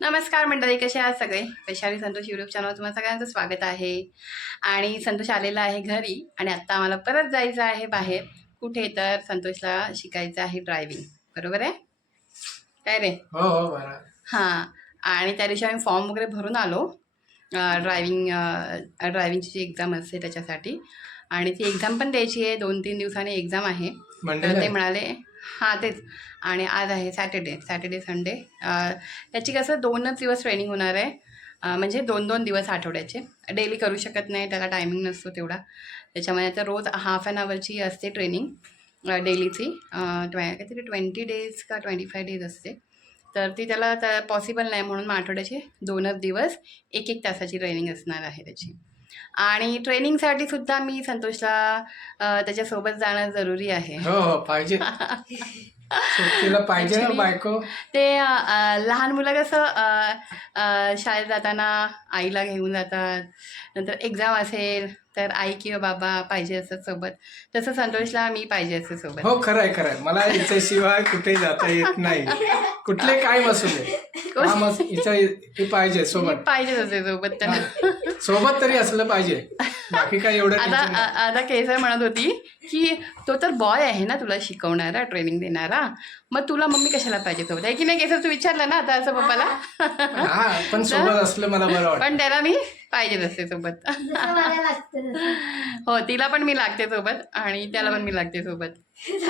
नमस्कार मंडळी कसे आहात सगळे? वैशाली संतोष यूट्यूब चॅनल तुम्हाला सगळ्यांचं स्वागत आहे. आणि संतोष आलेला आहे घरी आणि आत्ता आम्हाला परत जायचं आहे बाहेर. कुठे तर संतोषला शिकायचं आहे ड्रायव्हिंग बरोबर आहे? काय रे? हो हो हां. आणि त्या दिवशी आम्ही फॉर्म वगैरे भरून आलो. ड्रायव्हिंग ड्रायव्हिंगची जी एक्झाम असते त्याच्यासाठी. आणि ती एक्झाम पण द्यायची आहे. दोन तीन दिवसांनी एक्झाम आहे. तर ते म्हणाले हां तेच. आणि आज आहे सॅटर्डे सॅटर्डे संडे. त्याची कसं दोनच दिवस ट्रेनिंग होणार आहे. म्हणजे दोन दोन दिवस आठवड्याचे. डेली करू शकत नाही त्याला टायमिंग नसतो तेवढा. त्याच्यामध्ये आता रोज हाफ ॲन आवरची असते ट्रेनिंग डेलीची. ट्वे काहीतरी ट्वेंटी डेज का ट्वेंटी फाय डेज असते. तर ती त्याला पॉसिबल नाही म्हणून मग आठवड्याचे दोनच दिवस एक एक तासाची ट्रेनिंग असणार आहे त्याची. आणि ट्रेनिंगसाठी सुद्धा मी संतोषला त्याच्यासोबत जाणं जरुरी आहे. हो हो पाहिजे. तिला पाहिजे ना बायको. ते अ, लहान मुलं कसं अ, अ, शाळेत जाताना आईला घेऊन जातात नंतर एक्झाम असेल तर आई किंवा बाबा पाहिजे असतात सोबत. तसं संतोषला मी पाहिजे असते सोबत. हो खरं आहे खरं आहे मला हिच्याशिवाय कुठे जाता येत नाही. कुठले काय बसू दे. हा मग हिच्या ही पाहिजे सोबत. पाहिजेच असते सोबत त्यांना. सोबत तरी असलं पाहिजे. बाकी काय एवढं आता tension नाही. आ- आता केसर म्हणत होती की तो तर बॉय आहे ना तुला शिकवणारा ट्रेनिंग देणारा. मग तुला मम्मी कशाला पाहिजे सोबत? आहे की नाही केसर तू विचारलं ना आता असं पप्पाला? हा पण सोबत असलं मला बरं वाटतं. पण त्याला मी पाहिजेच असते सोबत. जसं मला लागतं तसं. हो तिला पण मी लागते सोबत आणि त्याला पण मी लागते सोबत.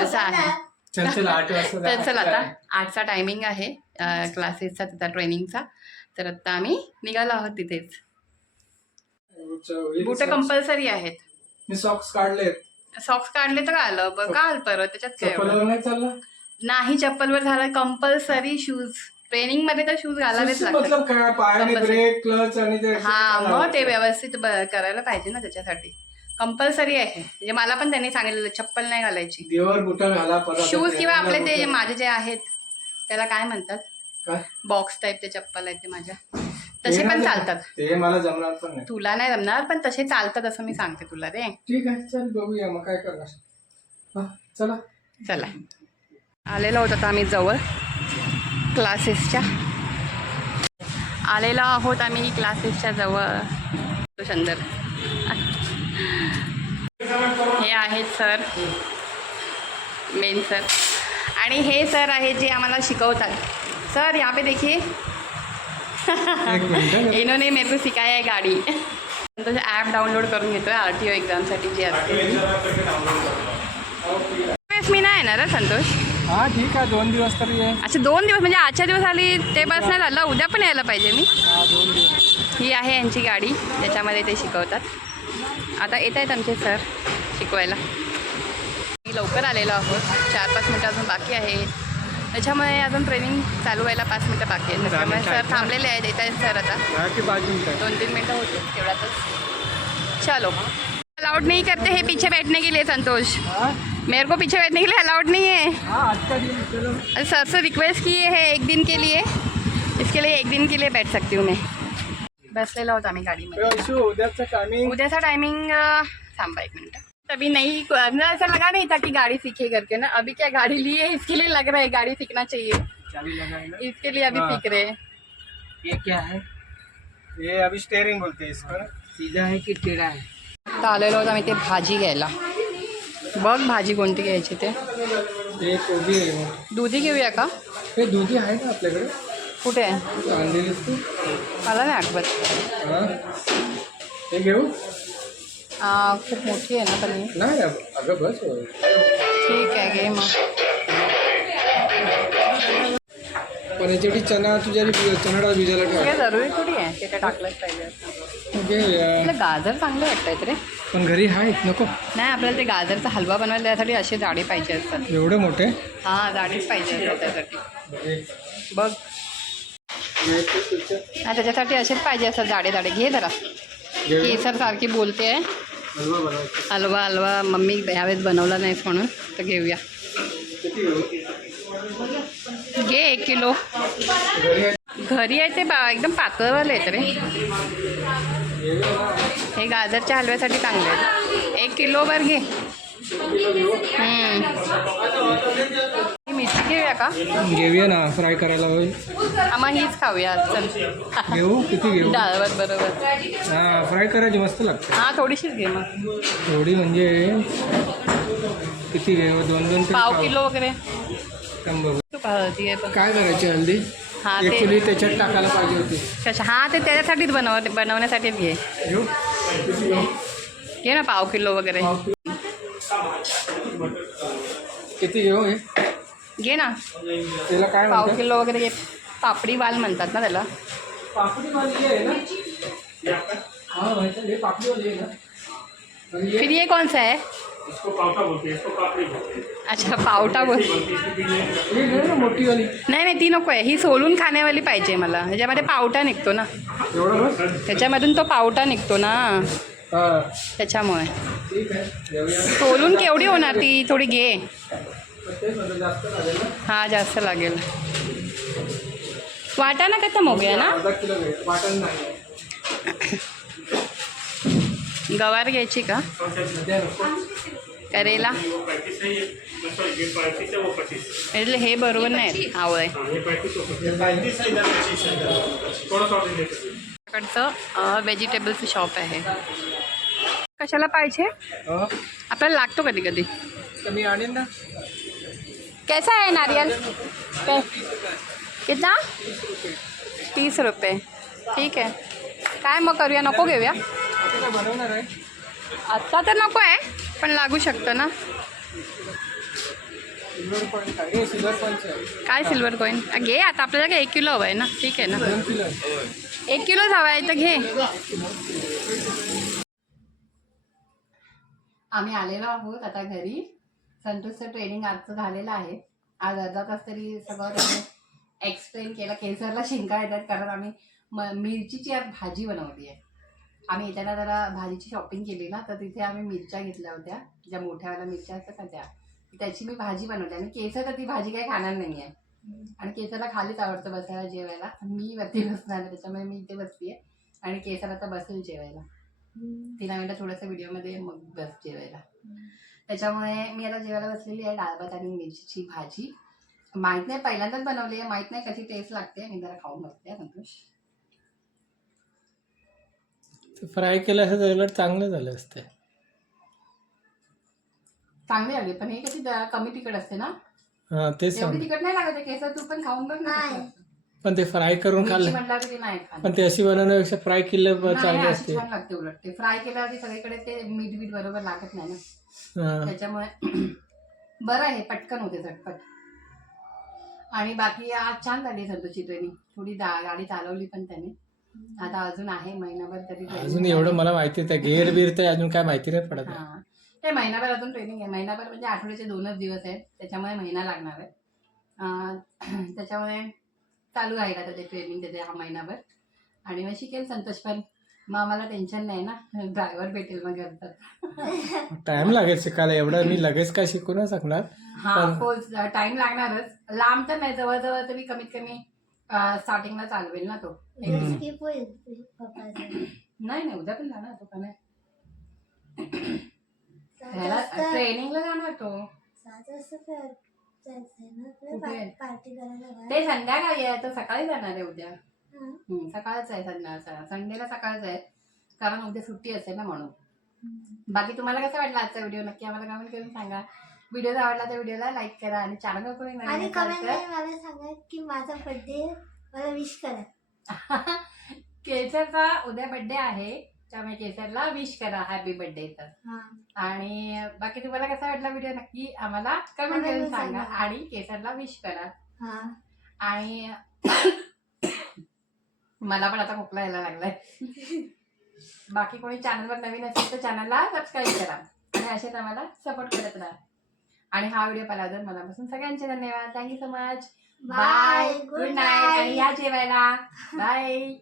असं आहे. चल चल आठ वाजता तर चल आता. आठचा टायमिंग आहे. क्लासेसचा त्याचा ट्रेनिंगचा तर आता आम्ही निघालो आहोत तिथेच. बुट कंपल्सरी आहेत. मी सॉक्स काढलेत. सॉक्स काढले तर आलं बघ काल परत त्याच्यात काय नाही चप्पलवर झालं. कंपल्सरी शूज ट्रेनिंगमध्ये तर शूज घालावेच लागतात. हा मग ते व्यवस्थित करायला पाहिजे ना त्याच्यासाठी. कंपल्सरी आहे. म्हणजे मला पण त्यांनी सांगितलेलं चप्पल नाही घालायची. शूज किंवा आपले ते. माझे जे आहेत त्याला काय म्हणतात? बॉक्स टाईप ते चप्पल आहेत ते माझ्या. तसे ते पण चालतात. ते मला जमणार पण नाही. तुला नाही जमणार पण तसे चालतात असं मी सांगते तुला रे. ठीक आहे चल बघूया मग काय करणार. चला. चला. आलेलो आहोत आता आम्ही जवळ. क्लासेसच्या आलेलो आहोत आम्ही क्लासेसच्या जवळ. तो सुंदर हे आहेत सर मेन सर आणि हे सर आहेत जे आम्हाला शिकवतात. सर यहाँ पे देखिए इन्होंने मेरे को सिखाया है गाडी. तसं ॲप डाउनलोड करून घेतोय आर टी ओ एक्झामसाठी जी असते. मी नाही येणार संतोष. हा ठीक आहे. दोन दिवस तरी आहे अच्छा दोन दिवस म्हणजे आजच्या दिवस आली ते बस नाही झालं. उद्या पण यायला पाहिजे मी. हा आहे यांची गाडी ज्याच्यामध्ये ते शिकवतात. आता येत आहेत आमचे सर शिकवायला. लवकर आलेलो आहोत. चार पाच मिनटं अजून बाकी आहेत. त्याच्यामुळे अजून ट्रेनिंग चालू व्हायला पाच मिनटं बाकी आहेत. त्याच्यामुळे सर थांबलेले आहेत. येत आहेत सर आता. दोन तीन मिनटं होते तेवढ्यातच. चलो. अलाउड नहीं करते हैं पीछे बैठने के लिए संतोष. मेरे को पीछे बैठने के लिए अलाउड नहीं है. सर से रिक्वेस्ट किए है एक दिन के लिए. इसके लिए एक दिन के लिए बैठ सकती हूँ मैं. बसलेलो आहोत आम्ही गाडीमध्ये उद्याचं टायमिंग उद्याचा टाइमिंग थांबा एक मिनट. अभी नहीं ऐसा लगा नहीं था कि गाड़ी सीखे करके ना। अभी क्या गाड़ी ली है इसके लिए लग रहा है गाड़ी सीखना चाहिए। इसके लिए अभी हाँ। सीख रहे हैं। ये क्या है? ये अभी स्टेयरिंग बोलते हैं इसको। सीधा है कि टेढ़ा है? तर आलेलो आहोत आम्ही ते भाजी घ्यायला। बघ भाजी कोणती घ्यायची ते। कोबी आहे मोठी. दुधी घेऊया का? हे दुधी आहे ना आपल्याकडे? कुठे? आहे आणलेलीस तू? मला नाही आठवत. हा? हे घेऊ? आ, खूप मोठी आहे ना पण ही. नाही अगं बस. ठीक आहे घे मग. पण याच्यासाठी चना तुझ्या चना डाळ भिजायला काय जरुरी थोडी आहे तिथे टाकलंच पाहिजे. गाजर चांगलं वाटत रे. पण घरी आहेत नको. नाही आपल्याला ते गाजरचा हलवा बनवायला त्यासाठी असे जाडे पाहिजे असतात. एवढे मोठे हां जाडीच पाहिजे असतात त्यासाठी. बघ. नाही त्याच्यासाठी असेच पाहिजे असतात जाडे जाडे घे जरा. केसर सारखी बोलते आहे हलवा हलवा मम्मी ह्यावेळेस बनवला नाहीस म्हणून तर घेऊया. घे एक किलो. घरी आहे? ते बा एकदम पातळवाले आहेत रे. हे गाजरच्या हलव्यासाठी चांगले आहेत. एक किलोभर घे. मिरची घेऊया का? घेऊया ना फ्राय करायला होईल. हा, मग हीच खाऊया आज चल. घेऊ? किती घेऊ? डाळवर बरोबर. हा फ्राय करायची मस्त लागते. हा थोडीशीच घे मग. थोडी म्हणजे किती घेऊ दोन दोन तरी पाव खाऊ. किलो वगैरे. हळदी आहे पण. काय करायची हल्दी? हा ते. ऍक्च्युली त्याच्यात टाकायला पाहिजे होती. कशा हा ते त्याच्यासाठीच बनव बनवण्यासाठीच घे. घेऊ किती घेऊ? घे ना पाव किलो वगैरे. पाव किलो. किती घेऊ हे? घे ना. त्याला काय पाव किलो वगैरे घे. पापडी वाल म्हणतात ना त्याला. पापडी वाली फिर ये कौन सा है? इसको पावटा बोलते हैं इसको पापड़ी बोलते हैं। अच्छा पावटा बोल हे मोठी वाली. नाही नाही ती नको आहे. ही सोलून खाण्यावाली पाहिजे मला. ह्याच्यामध्ये पावटा निघतो ना. एवढं बस? त्याच्यामधून तो पावटा निघतो ना. हा. त्याच्यामुळे. सोलून केवढी होणार ती? थोडी घे. पण तेच म्हणलं, जास्त लागेल ना हा जास्त लागेल वाटा ना का मोगया ना अर्धा किलो घे वाटण नाही गवार घ्यायची का द्या नको. करेला वो पैंतीस है ये सॉरी ये पैंतीस है वो पच्चीस એટલે हे बरोबर नाही आवळे हाँ ये पैंतीस वो पच्चीस पैंतीस है इधर पच्चीस है इधर थोड़ा सा और ले लीजिए कडचं व्हेजिटेबलचं शॉप आहे कशाला पाहिजे हा, आपल्याला लागतो कधी कधी तर मी आणीन ना कैसा है नारियल? कै- कितना? तीस रुपये। ठीक आहे काय मग करूया? नको घेऊया? आत्ता तर नको आहे पण लागू शकतं ना? काय सिल्वर कॉईन? घे आता आपल्याला काय एक किलो हवं आहे ना? ठीक आहे ना? एक किलोच हवा आहे तर घे. आम्ही आलेलो आहोत आता घरी. संतोषचं ट्रेनिंग आजचं झालेलं आहे. आज अर्धा तास तरी सगळं एक्सप्लेन केलं. केसरला शिंका येतात कारण आम्ही म मिरचीची आज भाजी बनवली आहे आम्ही येताना जरा भाजीची शॉपिंग केली ना तर तिथे आम्ही मिरच्या घेतल्या होत्या. ज्या मोठ्यावाल्या मिरच्या असतात ना त्या. त्याची मी भाजी बनवली. आणि केसर तर ती भाजी काही खाणार नाही आहे आणि केसरला खालीच आवडतं बसायला जेवायला. मी वरती बसणार आहे, त्याच्यामुळे मी इथे बसते आणि केसर आता बसेल जेवायला. तिला म्हटलं थोडंसं व्हिडिओमध्ये मग बस जेवायला. त्याच्यामुळे मी आता जेवायला बसलेली आहे डाळ भात आणि मिरचीची भाजी. माहीत नाही पहिल्यांदाच बनवली आहे माहीत नाही कशी टेस्ट लागते. मी जरा खाऊन बघते संतोष. फ्राय केलं असं तर उलट चांगलं झालं असते. चांगली लागली पण हे कशी द- कमी तिखट असते ना? हा तेच तिखट नाही लागत केसर तू पण खाऊन बघ ना कसं. पण ते फ्राय करून खाल्लं. नाही. पण ते अशी बनवण्यापेक्षा फ्राय केलं नाही, चांगली असते. छान लागते उलट. ते फ्राय केल्यावरती सगळीकडे ते मीठ बीठ बरोबर लागत नाही ना. त्याच्यामुळे बरं आहे पटकन होते झटपट. आणि बाकी आज छान झाली संतोषची ट्रेनिंग थोडी गाडी चालवली पण त्याने. आता अजून आहे महिनाभर तरी अजून एवढं मला माहिती आहे बीर तर अजून काय माहिती नाही पडत. हा. ते महिनाभर अजून ट्रेनिंग आहे. महिनाभर म्हणजे आठवड्याचे दोनच दिवस आहेत. त्याच्यामुळे महिना लागणार आहे. त्याच्यामुळे चालू आहे आता ते ट्रेनिंग त्याचे हा महिनाभर? आणि मग शिकेल संतोष पण. मग आम्हाला टेन्शन नाही ना. ड्रायव्हर भेटेल मग घरचा टाइम लागेल शिकायला. एवढं मी लगेच काय शिकू नाही शकणार. हा पण- ऑफकोर्स टाइम लागणारच. लांब तर नाही जवळजवळ तरी कमीत कमी स्टार्टिंगला चालवेल ना तो. हम्म. स्किप होईल पप्पाचं. नाही नाही उद्या पण जाणार तो का नाही ह्याला ट्रेनिंगला जाणार तो. सात वाजता फिर- जायचंय ना. आपल्याला कुठे? पा- पार्टी करायला बाहेर. ते संध्याकाळी आहे तो सकाळी जाणार आहे उद्या. सकाळच आहे संध्याकाळचा संडेला सकाळच आहे. कारण उद्या सुट्टी असेल ना म्हणून. बाकी तुम्हाला कसं वाटलं आजचा व्हिडिओ? नक्की आम्हाला कमेंट करून सांगा. व्हिडिओ जर आवडला तर व्हिडिओला लाईक करा आणि चॅनल नवीन आणि कमेंट मला सांगा की माझा बर्थडे मला विश करा. केसरचा उद्या बर्थडे आहे. त्यामुळे केसरला विश करा. हॅपी बर्थडे तर. आणि बाकी तुम्हाला कसा वाटला व्हिडिओ? नक्की आम्हाला कमेंट करून करून सांगा. आणि केसरला विश करा. आणि मला पण आता खोकला यायला लागलाय. बाकी कोणी चॅनलवर नवीन असेल तर चॅनलला सबस्क्राईब करा. आणि असेच आम्हाला सपोर्ट करत राहा. आणि हा व्हिडिओ पाहिला तर मनापासून सगळ्यांचे धन्यवाद. Thank you so much bye good night आणि या जेवायला. बाय